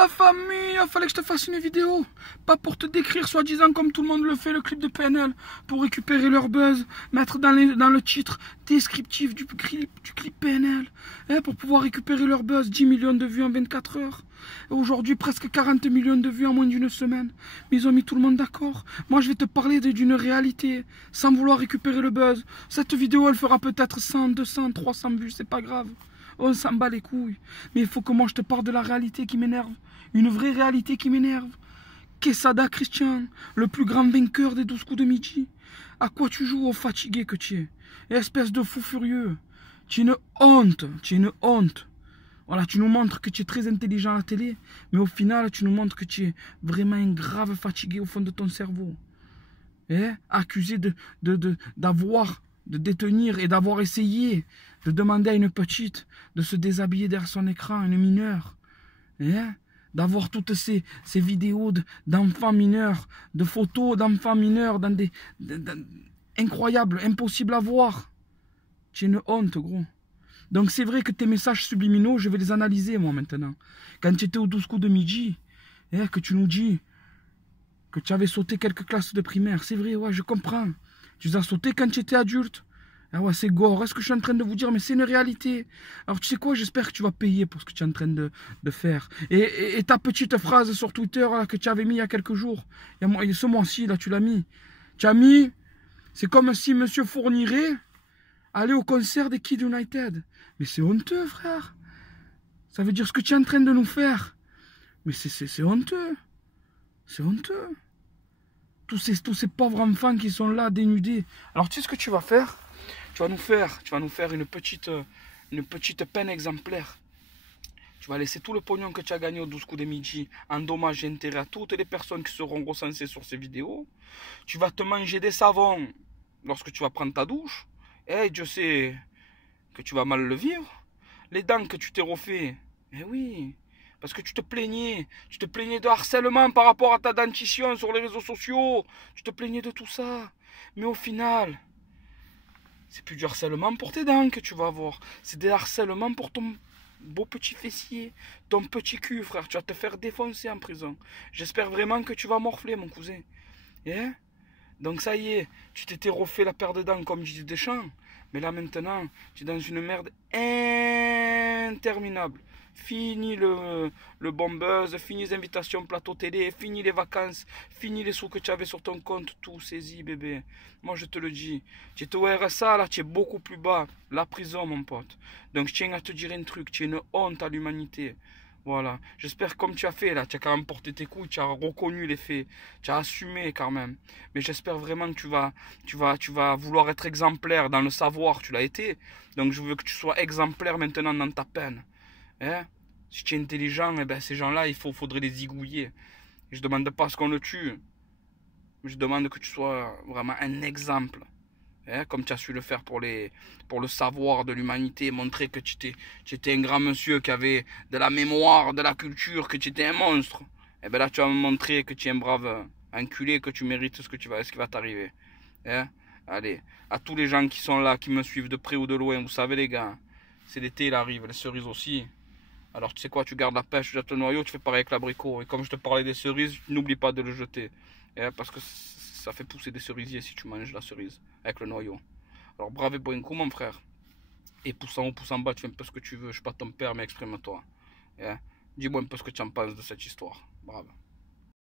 la famille, il fallait que je te fasse une vidéo. Pas pour te décrire soi-disant comme tout le monde le fait le clip de PNL. Pour récupérer leur buzz, mettre dans le titre descriptif du clip PNL. Pour pouvoir récupérer leur buzz, 10 millions de vues en 24 heures. Et aujourd'hui presque 40 millions de vues en moins d'une semaine. Mais ils ont mis tout le monde d'accord. Moi je vais te parler d'une réalité, sans vouloir récupérer le buzz. Cette vidéo elle fera peut-être 100, 200, 300 vues, c'est pas grave. On s'en bat les couilles. Mais il faut que moi je te parle de la réalité qui m'énerve. Une vraie réalité qui m'énerve. Quesada Christian, le plus grand vainqueur des 12 coups de midi. À quoi tu joues au fatigué que tu es? Et espèce de fou furieux. Tu es une honte. Tu es une honte. Voilà, tu nous montres que tu es très intelligent à la télé. Mais au final, tu nous montres que tu es vraiment un grave fatigué au fond de ton cerveau. Accusé de détenir et d'avoir essayé de demander à une petite de se déshabiller derrière son écran, une mineure, d'avoir toutes ces vidéos d'enfants mineurs, de photos d'enfants mineurs dans incroyables, impossibles à voir. Tu es une honte, gros. Donc c'est vrai que tes messages subliminaux, je vais les analyser moi maintenant. Quand tu étais aux 12 coups de midi, que tu nous dis que tu avais sauté quelques classes de primaire, c'est vrai, ouais, je comprends. Tu les as sauté quand tu étais adulte. Ah ouais, c'est gore, est-ce que je suis en train de vous dire, mais c'est une réalité. Alors tu sais quoi, j'espère que tu vas payer pour ce que tu es en train de faire. Et ta petite phrase sur Twitter là, que tu avais mis il y a quelques jours, ce mois-ci, là, tu l'as mis. Tu as mis, c'est comme si Monsieur Fourniret allait au concert des Kids United. Mais c'est honteux, frère. Ça veut dire ce que tu es en train de nous faire. Mais c'est honteux. C'est honteux. Tous ces pauvres enfants qui sont là, dénudés. Alors tu sais ce que tu vas faire? Tu vas nous faire une petite peine exemplaire. Tu vas laisser tout le pognon que tu as gagné aux 12 coups de midi en dommages et intérêts à toutes les personnes qui seront recensées sur ces vidéos. Tu vas te manger des savons lorsque tu vas prendre ta douche. Et Dieu sait que tu vas mal le vivre. Les dents que tu t'es refait, eh oui, parce que tu te plaignais de harcèlement par rapport à ta dentition sur les réseaux sociaux. Tu te plaignais de tout ça. Mais au final, c'est plus du harcèlement pour tes dents que tu vas avoir. C'est des harcèlements pour ton beau petit fessier, ton petit cul, frère. Tu vas te faire défoncer en prison. J'espère vraiment que tu vas morfler, mon cousin. Donc ça y est, tu t'étais refait la paire de dents comme Didier Deschamps. Mais là maintenant, tu es dans une merde interminable. Fini le bon buzz, fini les invitations plateau télé, fini les vacances, fini les sous que tu avais sur ton compte, tout saisis bébé. Moi je te le dis, tu es au RSA là, tu es beaucoup plus bas, la prison mon pote. Donc je tiens à te dire un truc, tu es une honte à l'humanité. Voilà, j'espère que comme tu as fait là, tu as quand même porté tes couilles, tu as reconnu les faits, tu as assumé quand même. Mais j'espère vraiment que tu vas vouloir être exemplaire dans le savoir, tu l'as été. Donc je veux que tu sois exemplaire maintenant dans ta peine. Si tu es intelligent, eh ben, ces gens-là, faudrait les zigouiller. Je ne demande pas à ce qu'on le tue. Je demande que tu sois vraiment un exemple. Comme tu as su le faire pour le savoir de l'humanité, montrer que tu étais un grand monsieur qui avait de la mémoire, de la culture, que tu étais un monstre. Et bien là, tu vas me montrer que tu es un brave enculé, que tu mérites ce qui va t'arriver. Allez, à tous les gens qui sont là, qui me suivent de près ou de loin, vous savez les gars, c'est l'été, il arrive, les cerises aussi. Alors tu sais quoi, tu gardes la pêche, tu jettes le noyau, tu fais pareil avec l'abricot. Et comme je te parlais des cerises, n'oublie pas de le jeter. Parce que ça fait pousser des cerisiers si tu manges la cerise avec le noyau. Alors bravo et bon coup mon frère. Et pouce en haut, pouce en bas, tu fais un peu ce que tu veux. Je suis pas ton père mais exprime-toi. Dis-moi un peu ce que tu en penses de cette histoire. Bravo.